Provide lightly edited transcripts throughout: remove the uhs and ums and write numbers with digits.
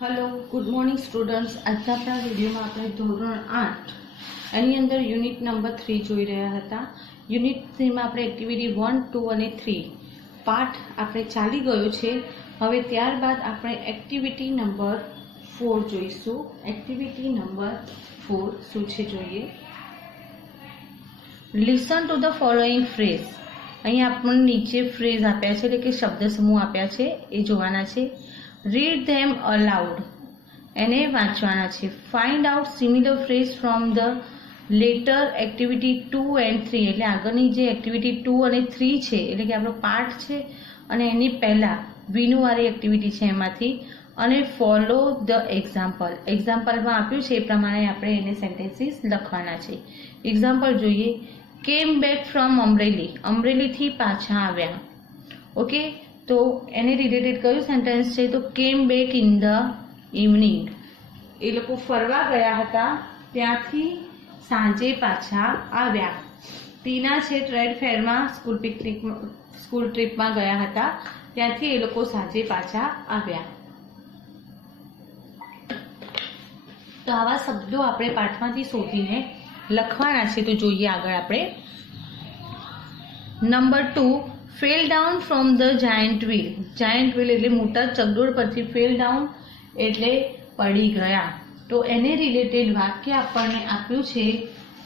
Hello good morning students. आज अपना video में આપણે ધોરણ 8 એની અંદર યુનિટ નંબર 3 જોઈ રહ્યા હતા। યુનિટ 3 માં આપણે એક્ટિવિટી 1, 2 અને 3 પાઠ આપણે ચાલી ગયો છે। હવે ત્યારબાદ આપણે એક્ટિવિટી નંબર 4 જોઈશું। એક્ટિવિટી નંબર 4 શું છે જોઈએ। Listen to the following phrase. અહીં આપણને નીચે ફ્રેઝ આપ્યા છે એટલે કે શબ્દ સમૂહ આપ્યા છે એ જોવાના છે। read them aloud એને વાંચવાના છે। find out similar phrase from the later activity 2 and 3 એટલે આગળની જે એક્ટિવિટી 2 અને 3 છે એટલે કે આપણો પાઠ છે અને એની પહેલા વિનુવાળી એક્ટિવિટી છે એમાંથી અને ફોલો ધ એક્ઝામ્પલ। એક્ઝામ્પલમાં આપ્યું છે એ પ્રમાણે આપણે એને સેન્ટેન્સીસ લખવાના છે। એક્ઝામ્પલ જોઈએ। કેમ બેક ફ્રોમ અમરેલી, અમરેલીથી પાછા આવ્યા। ઓકે, तो एने रिलेटेड कयु सेंटेन्स छे तो केम बेक इन द इवनिंग ए लोको फरवा गया हता त्यांथी सांजे पाछा आव्या। टीना छे ट्रेड फेर में स्कूल ट्रीप में गया हता त्यांथी ए लोको सांजे पाछा आव्या। तो आवा शब्दों आपणे पाठमांथी शोधीने लखवाना छे। तो जोईए आगळ आपणे। Number 2 fell down from the giant wheel. Giant wheel એટલે મોટા ચકડોળ પરથી ફેલ ડાઉન એટલે પડી ગયા। તો એને રિલેટેડ વાક્ય આપણને આપ્યું છે।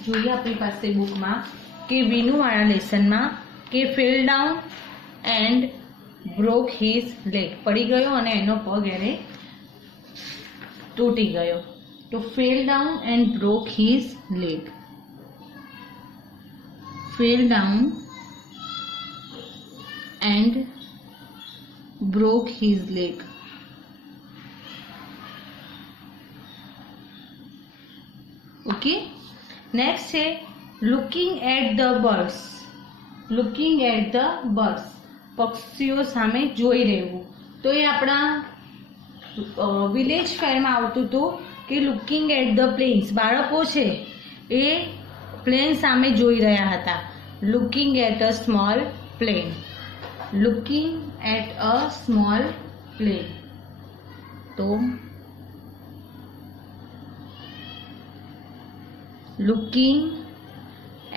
જોઈએ આપણી પાસે બુકમાં કે વિનુવાળા લેસનમાં કે fell down and broke his leg, પડી ગયો અને એનો પગ એને તૂટી ગયો। તો fell down and broke his leg, fell down and broke his leg। okay, next है looking at the birds। looking at the birds पक्षियों सामे જોઈ રહેવું। તો એ આપણા વિલેજ ફેરમાં આવતું હતું કે looking at the planes, બાળકો છે એ પ્લેન સામે જોઈ રહ્યા હતા। looking at a small plane, looking at a small plane। तो looking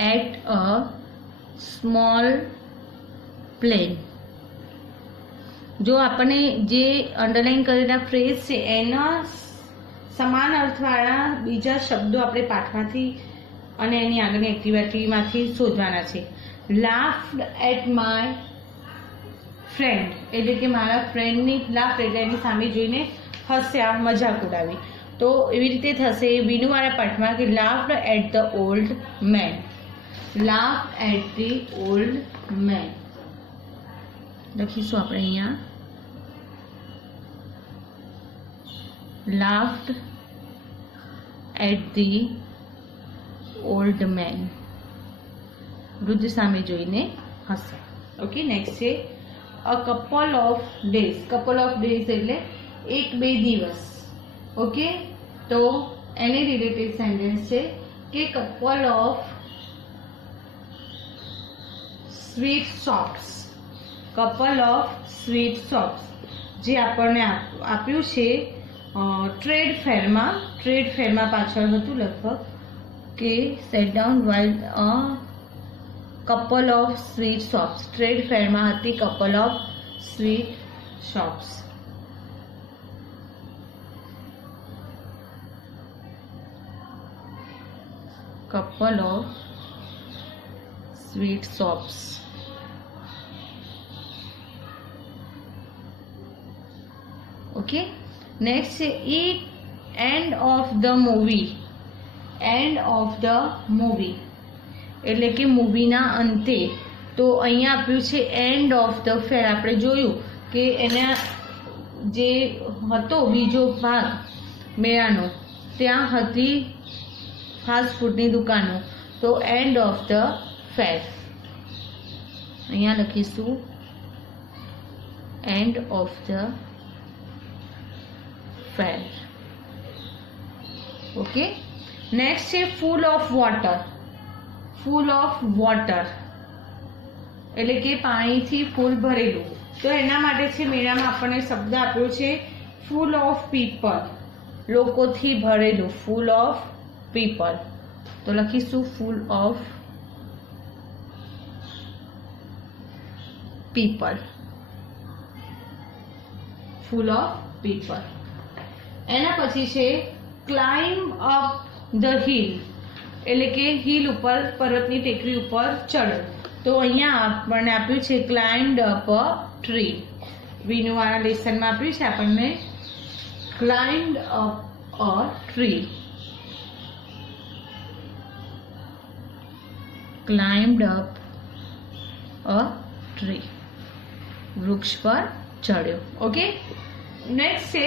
at a small plane। जो आपने जे अंडरलाइन करेला फ्रेज है एना समान अर्थवाळा बीजा शब्दों आपणे पाठमांथी अने एनी आगळनी एक्टिविटीमांथी शोधवाना छे। laughed at my फ्रेंड એટલે કે મારા ફ્રેન્ડની લાફ એટલે એની સામે જોઈને હસ્યા, મજાક ઉડાવી। તો એવી રીતે થશે વિનુવાળા પાઠમાં કે laughed at the old man, laughed at the old man લખીશું આપણે અહીંયા। Laughed at the old man, વૃદ્ધ સામે જોઈને હસે। ઓકે, નેક્સ્ટ છે a couple of days। couple of days એટલે એક બે દિવસ। ઓકે, તો એની રિલેટેડ સેન્ટેન્સ છે કે couple of sweet shops। couple of sweet shops જે આપણને આપ્યું છે ટ્રેડ ફેરમાં પાછળ હતું લગભગ કે set down while couple of sweet shops। Trade fair में हती couple of sweet shops। couple of sweet shops। Okay, next है eat end of the movie। end of the movie એટલે કે મૂવીના અંતે। તો અહીંયા આપ્યું છે એન્ડ ઓફ ધ ફેર। આપણે જોયું કે એના જે હતો બીજો ભાગ મેળાનો ત્યાં હતી ફાસ્ટ ફૂડની દુકાનો। તો એન્ડ ઓફ ધ ફેર અહીંયા લખીશું end of the fair. Okay, next છે full of water. Full of water એટલે કે પાણીથી ફૂલ ભરેલું। તો એના માટે છે મેળામાં આપણને શબ્દ આપ્યો છે ફૂલ ઓફ પીપલ, લોકોથી ભરેલું, ફૂલ ઓફ પીપલ. તો લખીશું full of people, full of people. એના પછી છે ક્લાઇમ્બ અપ ધ હિલ, એટલે કે હિલ ઉપર, પર્વતની ટેકરી ઉપર ચડો. તો અહીંયા આપણને આપ્યું છે ક્લાઇમ્ડ અપ અ ટ્રી. વિનુવાના લેસનમાં આપ્યું છે આપણને climbed up a tree, climbed up a tree, વૃક્ષ પર ચડ્યો. ઓકે, નેક્સ્ટ છે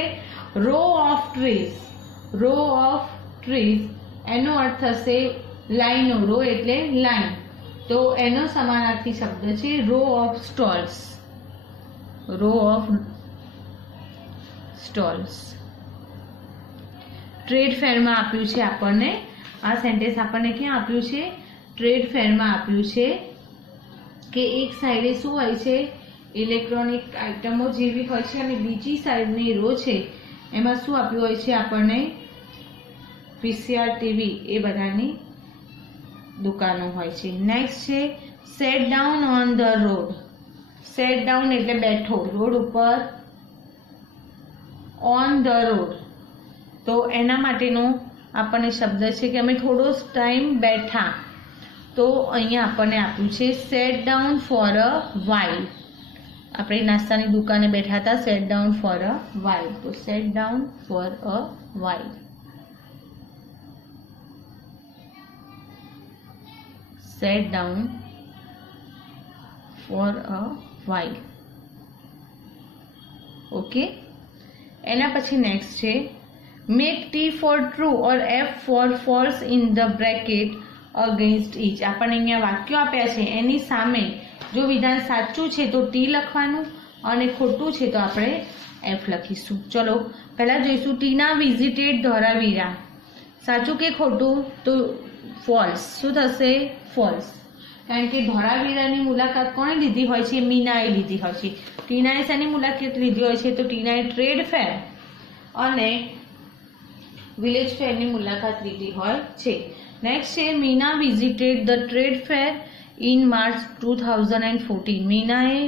row of trees. Row of trees એનો અર્થ થશે લાઈનો. રો એટલે લાઈન, તો એનો સમાનાર્થી શબ્દ છે row of stalls. Row of stalls. Trade ફેરમાં આપ્યું છે આપણને આ સેન્ટેન્સ. આપણને ક્યાં આપ્યું છે? ટ્રેડ ફેરમાં આપ્યું છે કે એક સાઈડે શું હોય છે? ઇલેક્ટ્રોનિક આઇટમો જેવી હોય છે, અને બીજી સાઈડની રો છે એમાં શું આપ્યું હોય છે આપણને? VCR, ટીવી, એ બધાની દુકાનો હોય છે. નેક્સ્ટ છે set down on the road. Set down એટલે બેઠો, રોડ ઉપર, ઓન ધ રોડ. તો એના માટેનો આપણને શબ્દ છે કે અમે થોડો ટાઈમ બેઠા. તો અહીંયા આપણને આપ્યું છે set down for a while. આપણે નાસ્તાની દુકાને બેઠા હતા, set down for a while. તો set down for a while. Set down for a while. Okay, એના પછી નેક્સ્ટ છે make T for true or F for false in the bracket against each. આપણને અહીંયા વાક્યો આપ્યા છે, એની સામે જો વિધાન સાચું છે તો T લખવાનું, અને ખોટું છે તો આપણે F લખીશું. ચલો પહેલા જોઈશું. ટીના વિઝિટેડ ધોળાવીરા. સાચું કે ખોટું? તો ફોલ્સ. શું થશે? ફોલ્સ. કારણ કે ધોળાવીરાની મુલાકાત કોણે લીધી હોય છે? મીનાએ લીધી હોય છે. ટીનાએ શેની મુલાકાત લીધી હોય છે? તો ટીનાએ ટ્રેડ ફેર અને વિલેજ ફેરની મુલાકાત લીધી હોય છે. નેક્સ્ટ છે Meena visited the trade fair in March 2014. મીનાએ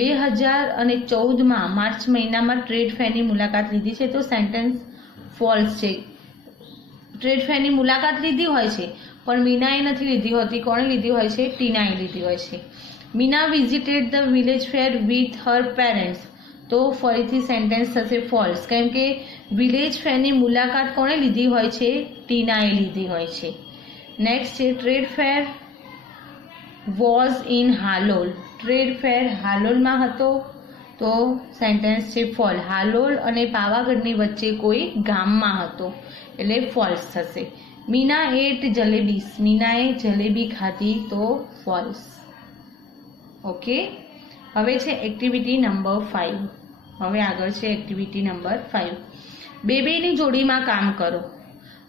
2014માં માર્ચ મહિનામાં ટ્રેડ ફેરની મુલાકાત લીધી છે. તો સેન્ટેન્સ ફોલ્સ છે. ટ્રેડ ફેરની મુલાકાત લીધી હોય છે પણ મીનાએ નથી લીધી હોતી. કોણે લીધી હોય છે? ટીનાએ લીધી હોય છે. Meena visited the village fair with her parents. તો ફરીથી સેન્ટેન્સ થશે ફોલ્સ, કેમ કે વિલેજ ફેરની મુલાકાત કોણે લીધી હોય છે? ટીનાએ લીધી હોય છે. નેક્સ્ટ છે trade fair was in Halol. Trade fair હાલોલમાં હતો. તો સેન્ટેન્સ છે ફોલ. હાલોલ અને પાવાગઢની વચ્ચે કોઈ ગામમાં હતો, એટલે ફોલ્સ થશે. મીના એટ જલેબીસ. મીનાએ જલેબી ખાધી. તો ફોલ્સ. ઓકે, હવે છે એક્ટિવિટી નંબર 5. હવે આગળ છે એક્ટિવિટી નંબર 5. બેબીની જોડીમાં કામ કરો.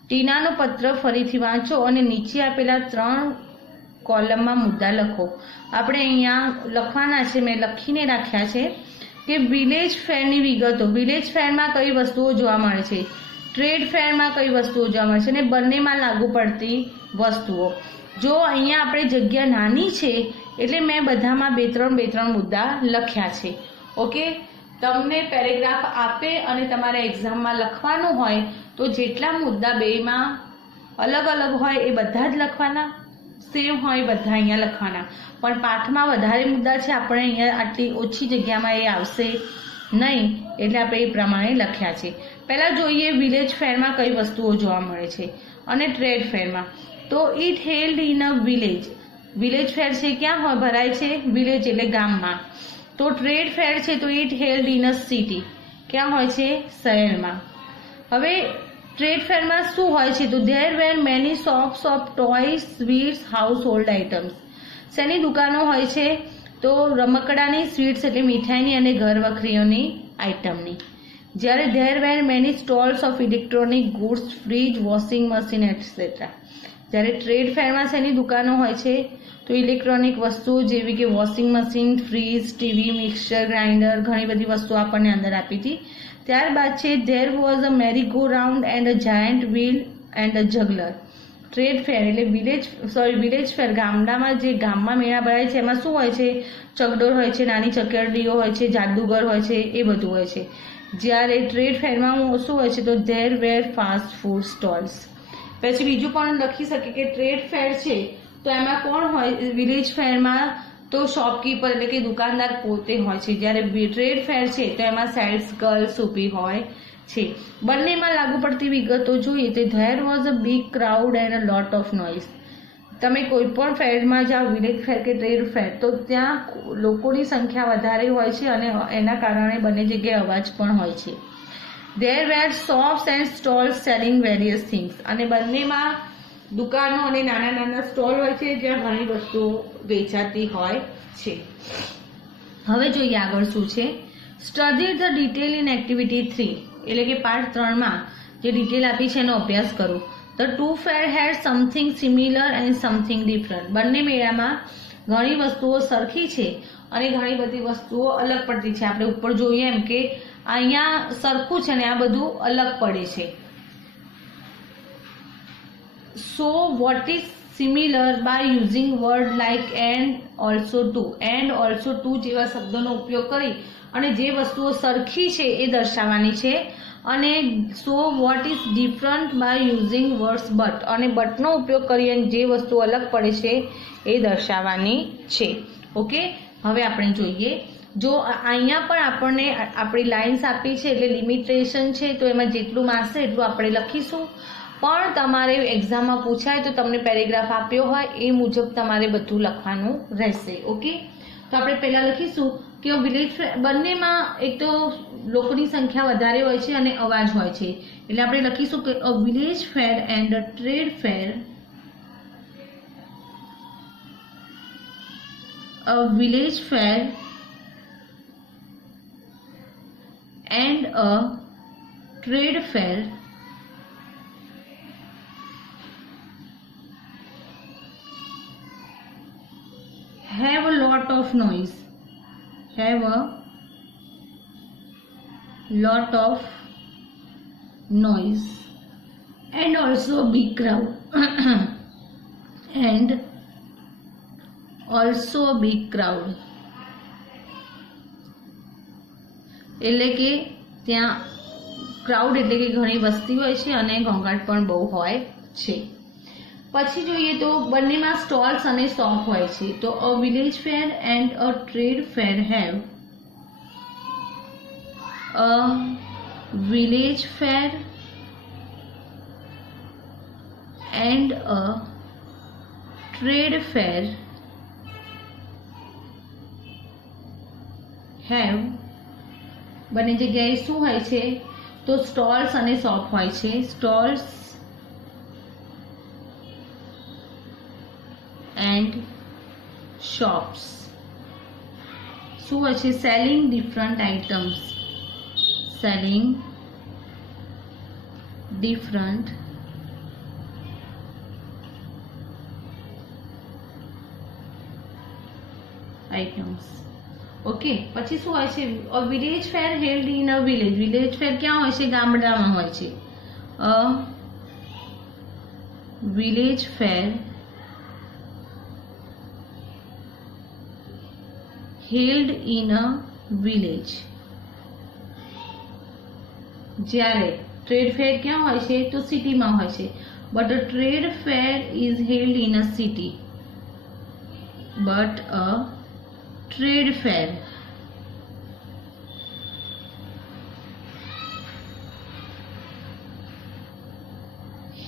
ટીનાનો પત્ર ફરીથી વાંચો અને નીચે આપેલા 3 કોલમમાં મુદ્દા લખો. આપણે અહીંયા લખવાના છે, મેં લખીને રાખ્યા છે કે વિલેજ ફેરની વિગતો. વિલેજ ફેરમાં કઈ વસ્તુઓ જોવા મળે છે, ટ્રેડ ફેરમાં કઈ વસ્તુઓ જોવા મળે છે, અને બંનેમાં લાગુ પડતી વસ્તુઓ. જો અહીંયા આપણે જગ્યા નાની છે એટલે મેં બધામાં 2-3 મુદ્દા લખ્યા છે. ઓકે, તમને પેરેગ્રાફ આપે અને તમારે એક્ઝામમાં લખવાનું હોય તો જેટલા મુદ્દા બેમાં અલગ અલગ હોય એ બધા જ લખવાના, સેમ હોય બધા અહીંયા લખવાના. પણ પાઠમાં વધારે મુદ્દા છે, આપણે અહીંયા આટલી ઓછી જગ્યામાં એ આવશે નહીં, એટલે આપણે એ પ્રમાણે લખ્યા છે. પહેલાં જોઈએ વિલેજ ફેરમાં કઈ વસ્તુઓ જોવા મળે છે અને ટ્રેડ ફેરમાં. તો it held in a village. Village fair છે ક્યાં ભરાય છે? વિલેજ એટલે ગામમાં. તો ટ્રેડ ફેર છે તો it held in a city. ક્યાં હોય છે? શહેરમાં. હવે ટ્રેડ ફેરમાં શું હોય છે? તો there were many shops of toys, sweets, house hold items. શેની દુકાનો હોય છે? તો રમકડાની, સ્વીટ્સ એટલે મીઠાઈની અને ઘર વખરીઓની આઇટમની. જ્યારે there were many stalls of electronic goods, fridge, washing machine etcetera. જ્યારે ટ્રેડ ફેરમાં શેની દુકાનો હોય છે? તો ઇલેક્ટ્રોનિક વસ્તુઓ જેવી કે washing machine, fridge, TV, mixer grinder, ઘણી બધી વસ્તુઓ આપણને અંદર આપી હતી. ત્યારબાદ છે there was a merry go round and a giant wheel and a juggler. Trade fair એટલે વિલેજ ફેર ગામડામાં જે ગામમાં મેળા ભરાય છે એમાં શું હોય છે? ચકડોળ હોય છે, નાની ચકરડીઓ હોય છે, જાદુગર હોય છે, એ બધું હોય છે. જ્યારે ટ્રેડ ફેરમાં શું હોય છે? તો there were fast food stalls. પછી બીજું પણ લખી શકીએ કે ટ્રેડ ફેર છે તો એમાં કોણ હોય? વિલેજ ફેરમાં તો શોપકીપર એટલે કે દુકાનદાર પોતે હોય છે, જ્યારે ટ્રેડ ફેર છે તો એમાં સેલ્સ ગર્લ્સ ઊભી હોય છે. બંનેમાં લાગુ પડતી વિગતો જોઈએ તો there was a big crowd and a lot of noise. તમે કોઈ પણ ફેરમાં જાઓ, વિલેજ ફેર કે ટ્રેડ ફેર, તો ત્યાં લોકોની સંખ્યા વધારે હોય છે અને એના કારણે બંને જગ્યાએ અવાજ પણ હોય છે. There were shops and stalls selling various things. અને બંનેમાં દુકાનો અને નાના નાના સ્ટોલ હોય છે જ્યાં ઘણી વસ્તુઓ વેચાતી હોય છે. હવે જોઈએ આગળ શું છે. Study the detail in activity 3 એટલે કે પાર્ટ 3માં જે ડિટેલ આપી છે એનો અભ્યાસ કરો. The two fair had something similar and something different. બંને મેળામાં ઘણી વસ્તુઓ સરખી છે અને ઘણી બધી વસ્તુઓ અલગ પડતી છે. આપણે ઉપર જોઈએ એમ કે અહીંયા સરખું છે અને આ બધું અલગ પડે છે. So what is similar by using word like and also to? And also to જેવા શબ્દોનો ઉપયોગ કરી અને જે વસ્તુઓ સરખી છે એ દર્શાવવાની છે. અને so what is different by using words but? અને but નો ઉપયોગ કરી અને જે વસ્તુ અલગ પડે છે એ દર્શાવવાની છે. ઓકે, હવે આપણે જોઈએ. જો અહીંયા પણ આપણને આપણી લાઇન્સ આપી છે એટલે લિમિટેશન છે, તો એમાં જેટલું માગશે એટલું આપણે લખીશું. પણ તમારે એક્ઝામમાં પૂછાય તો તમને પેરેગ્રાફ આપ્યો હોય એ મુજબ તમારે બધું લખવાનું રહેશે. ઓકે, તો આપણે પહેલા લખીશું કે વિલેજ બંનેમાં એક તો લોકોની સંખ્યા વધારે હોય છે અને અવાજ હોય છે, એટલે આપણે લખીશું કે અ village fair and a trade fair, a village fair and a trade fair have a lot of noise, have a lot of noise and also a big crowd and also a big crowd. એટલે કે ત્યાં crowd એટલે કે ઘણી વસ્તી હોય છે અને ઘોંઘાટ પણ બહુ હોય છે. પછી જોઈએ તો બંનેમાં સ્ટોલ્સ અને શોપ હોય છે. તો અ village fair and a trade fair have a village fair and a trade fair have. બંને જગ્યાએ શું હોય છે? તો સ્ટોલ્સ અને શોપ હોય છે. Stalls and shops. શું હોય છે? selling different items, selling different items. Okay, પછી શું હોય છે? અ village fair held in a village. Village fair ક્યાં હોય છે? ગામડામાં હોય છે. અ village fair held in a village. જ્યારે ટ્રેડ ફેર ક્યાં હોય છે? તો સિટીમાં હોય છે. But a trade fair is held in a city. But a trade fair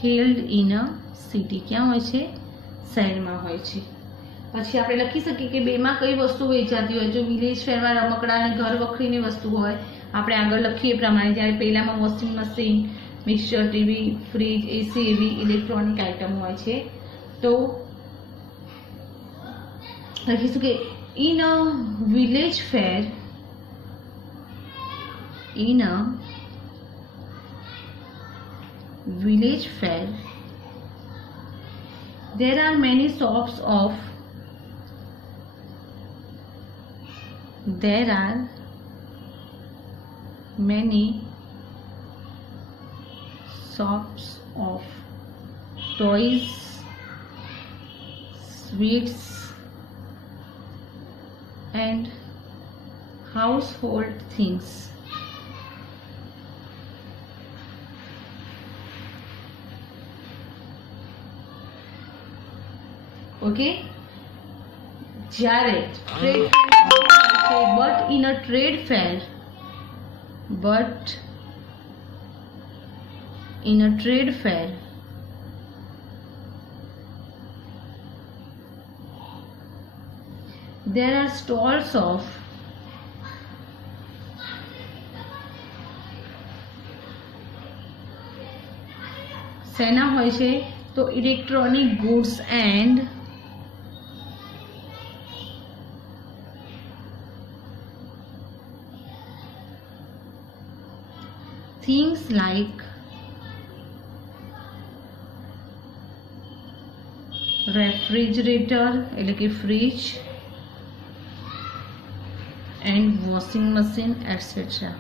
held in a city. ક્યાં હોય છે? શહેરમાં હોય છે. પછી આપણે લખી શકીએ કે બેમાં કઈ વસ્તુ વેચાતી હોય. જો વિલેજ ફેરમાં રમકડા અને ઘર વખરીની વસ્તુ હોય, આપણે આગળ લખીએ એ પ્રમાણે, જ્યારે પહેલામાં washing machine, mixer, TV, fridge, AC એવી ઇલેક્ટ્રોનિક આઇટમ હોય છે. તો લખીશું કે in a village fair, in a village fair there are many shops of there are many shops of toys, sweets and household things. Okay, જ્યારે trade fair but in a trade fair there are stalls of સેના હોય છે તો electronic goods and things like refrigerator એટલે કે fridge and washing machine etc.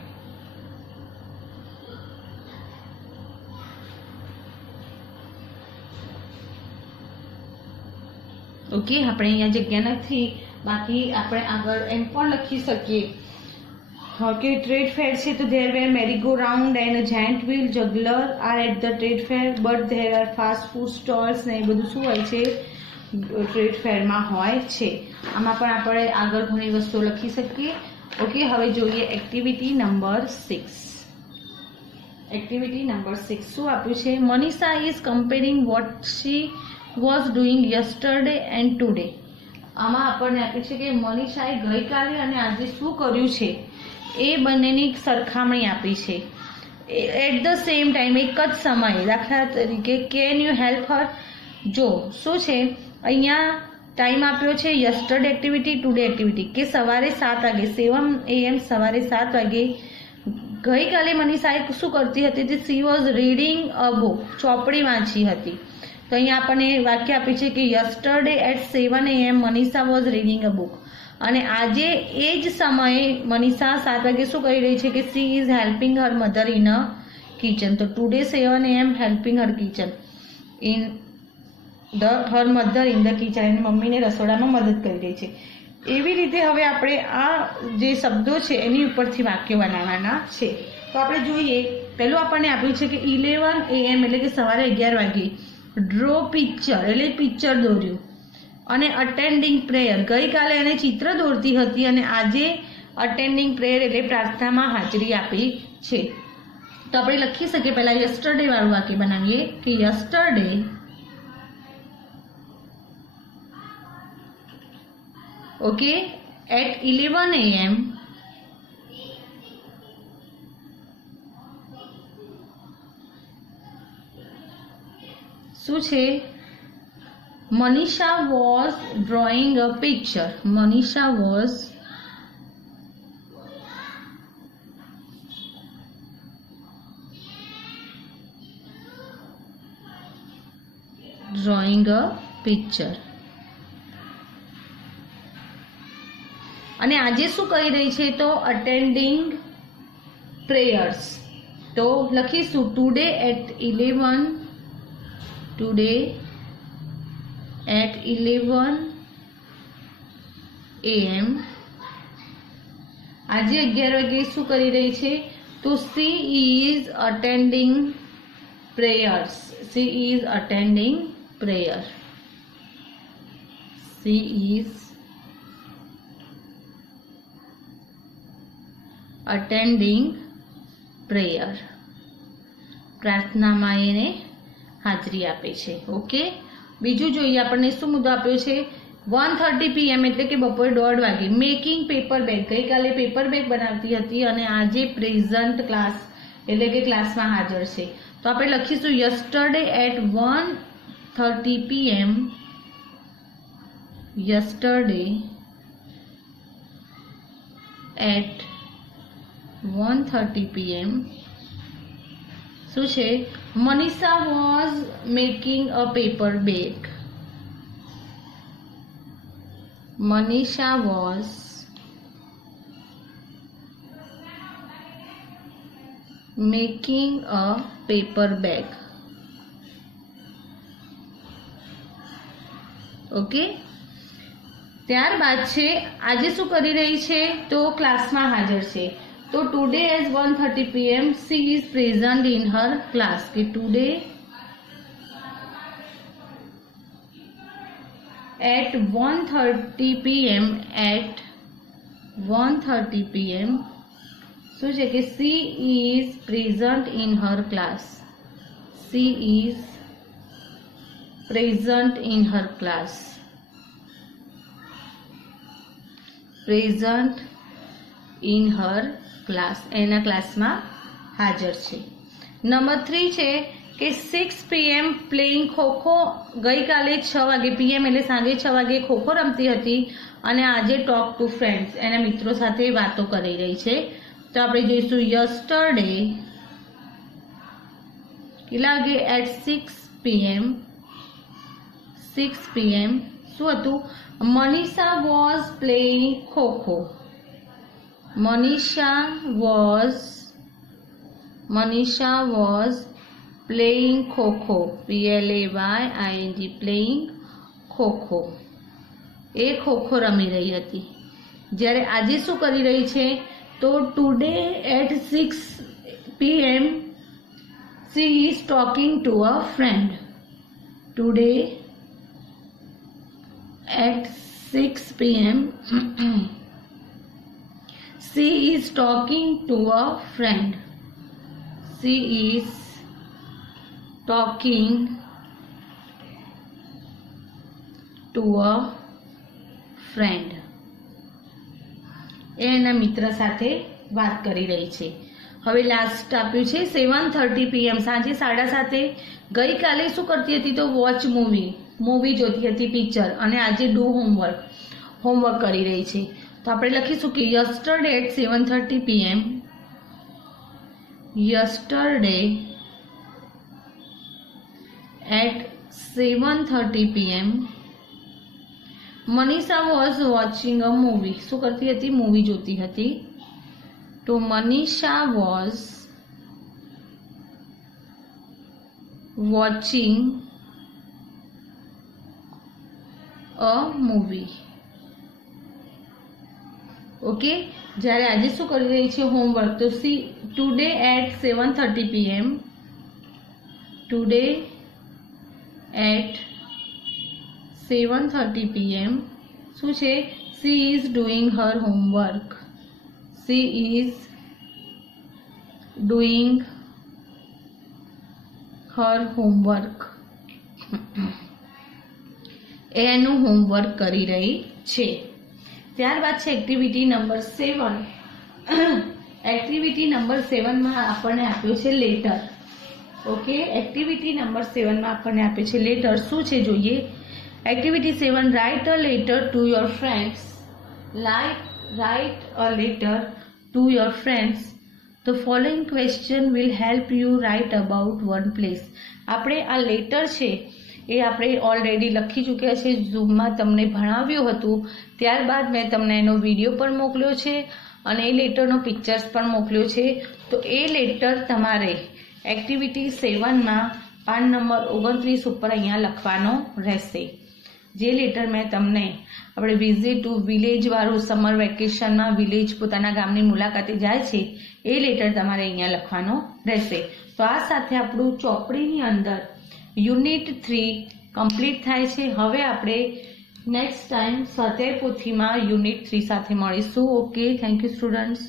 Okay, આપણે અહીંયા જગ્યા નથી, બાકી આપણે આગળ એમ પણ લખી શકીએ કે ટ્રેડ ફેર છે તો there were merry-go-round and a giant wheel juggler are at the trade fair but there are fast food stalls ને એ બધું શું હોય છે ટ્રેડ ફેરમાં હોય છે. આમાં પણ આપણે આગળ ઘણી વસ્તુઓ લખી શકીએ. ઓકે, હવે જોઈએ એક્ટિવિટી નંબર 6. એક્ટિવિટી નંબર 6 શું આપ્યું છે? Manisha is comparing what she was doing yesterday and today. આમાં આપણને આપ્યું છે કે મનીષાએ ગઈકાલે અને આજે શું કર્યું છે એ બંનેની સરખામણી આપી છે એટ ધ સેમ ટાઈમ, એક જ સમયે. દાખલા તરીકે કેન યુ હેલ્પ હર. જો શું છે અહીંયા ટાઈમ આપ્યો છે યસ્ટરડે એક્ટિવિટી, ટુડે એક્ટિવિટી, કે સવારે 7 વાગે 7 AM સવારે 7 વાગે ગઈકાલે મનીષાએ શું કરતી હતી? She was reading a book, ચોપડી વાંચી હતી. તો અહીંયા આપણને વાક્ય આપ્યું છે કે yesterday at 7 AM Manisha was reading a book. અને આજે એ જ સમયે મનીષા 7 વાગે શું કરી રહી છે કે she is helping her mother in a kitchen. તો today 7 AM helping her kitchen in her mother in the kitchen, એની મમ્મીને રસોડામાં મદદ કરી રહી છે. એવી રીતે હવે આપણે આ જે શબ્દો છે એની ઉપરથી વાક્યો બનાવવાના છે. તો આપણે જોઈએ, પહેલું આપણને આપ્યું છે કે 11 AM એટલે કે સવારે 11 વાગે ડ્રો પિક્ચર એટલે પિક્ચર દોર્યું. અને અટેન્ડિંગ પ્રેયર, ગઈકાલે એને ચિત્ર દોરતી હતી અને આજે અટેન્ડિંગ પ્રેયર એટલે પ્રાર્થનામાં હાજરી આપી છે. તો આપણે લખી શકીએ, પહેલા યસ્ટરડે વાળું વાક્ય બનાવીએ કે યસ્ટરડે ઓકે એટ 11 AM શું છે? Manisha was drawing a picture. Manisha was drawing a picture. અને આજે શું કરી રહી છે? તો અટેન્ડિંગ પ્રેયર્સ. તો લખીશું today at 11 today at 11 AM આજે 11 વાગે શું કરી રહી છે? તો she is attending prayers. She is attending prayer. She is attending prayer. પ્રાર્થનામાં એને હાજરી આપે છે. ઓકે, બીજું જોઈએ આપણને શું મુદ્દો આપ્યો છે? 1:30 PM એટલે કે બપોરે 1:30 વાગે મેકિંગ પેપર બેગ. ગઈકાલે પેપર બેગ બનાવતી હતી અને આજે પ્રેઝન્ટ ક્લાસ એટલે કે ક્લાસમાં હાજર છે. તો આપણે લખીશું yesterday at 1:30 PM. Yesterday at 1:30 PM શું છે? Manisha was making a paper bag. Manisha was making a paper bag. Okay, ત્યારબાદ છે આજે શું કરી રહી છે તો ક્લાસમાં હાજર છે. તો today as 1:30 PM she is present in her class. કે today at 1:30 PM at 1:30 PM શું છે કે she is present in her class. she is present in her class. present in her class, એના ક્લાસમાં હાજર છે. નંબર 3 છે કે 6 PM પ્લેઇંગ ખોખો. ગઈકાલે 6 વાગે PM એટલે સાંજે 6 વાગે ખોખો રમતી હતી અને આજે ટોક ટુ ફ્રેન્ડ્સ એના મિત્રો સાથે વાતો કરી રહી છે. તો આપણે જોઈશું યસ્ટરડે કેટલા વાગે એટ 6 PM. 6 PM શું હતું? Manisha was playing kho kho. Manisha was playing kho kho. PLAYING playing kho kho. એ ખોખો રમી રહી હતી. જ્યારે આજે શું કરી રહી છે તો today at 6 PM she is talking to a friend. Today at 6 PM she is talking to a friend. She is talking to a friend. એના મિત્ર સાથે વાત કરી રહી છે. હવે લાસ્ટ આપ્યું છે 7:30 PM સાંજે 7:30. ગઈકાલે શું કરતી હતી તો વોચ મૂવી જોતી હતી પિક્ચર અને આજે ડુ હોમવર્ક કરી રહી છે. તો આપણે લખીશું કે yesterday at 7:30 PM yesterday at 7:30 PM Manisha was watching a movie. શું કરતી હતી? મૂવી જોતી હતી. તો Manisha was watching a movie. Okay, જ્યારે આજે શું કરી રહી છે હોમવર્ક તો today at 7:30 PM today at 7:30 PM શું છે? she is doing her homework. she is doing her homework. એનું હોમવર્ક કરી રહી છે. ત્યારબાદ છે એક્ટિવિટી નંબર 7. એક્ટિવિટી નંબર 7માં આપણને આપ્યો છે લેટર. ઓકે, એક્ટિવિટી નંબર 7માં આપણને આપ્યો છે લેટર. શું છે જોઈએ? Activity 7 write a letter to your friends. Write a letter to your friends. The following question will help you write about one place. આપણે આ લેટર છે એ આપણે ઓલરેડી લખી ચૂક્યા છે. ઝૂમમાં તમને ભણાવ્યું હતું. ત્યારબાદ મેં તમને એનો વિડીયો પણ મોકલ્યો છે અને એ લેટરનો પિક્ચર્સ પણ મોકલ્યો છે. તો એ લેટર તમારે એક્ટિવિટી 7માં પાન નંબર 29 ઉપર અહીંયા લખવાનો રહેશે. જે લેટર મેં તમને આપણે વિઝિટ ટુ વિલેજ વાળું સમર વેકેશનમાં વિલેજ પોતાના ગામની મુલાકાતે જાય છે એ લેટર તમારે અહીંયા લખવાનો રહેશે. તો આ સાથે આપણું ચોપડીની અંદર યુનિટ 3 કમ્પ્લીટ થાય છે. હવે આપણે નેક્સ્ટ ટાઈમ સ્વાધ્યાય પોથીમાં યુનિટ 3 સાથે મળીશું. Okay, thank you students.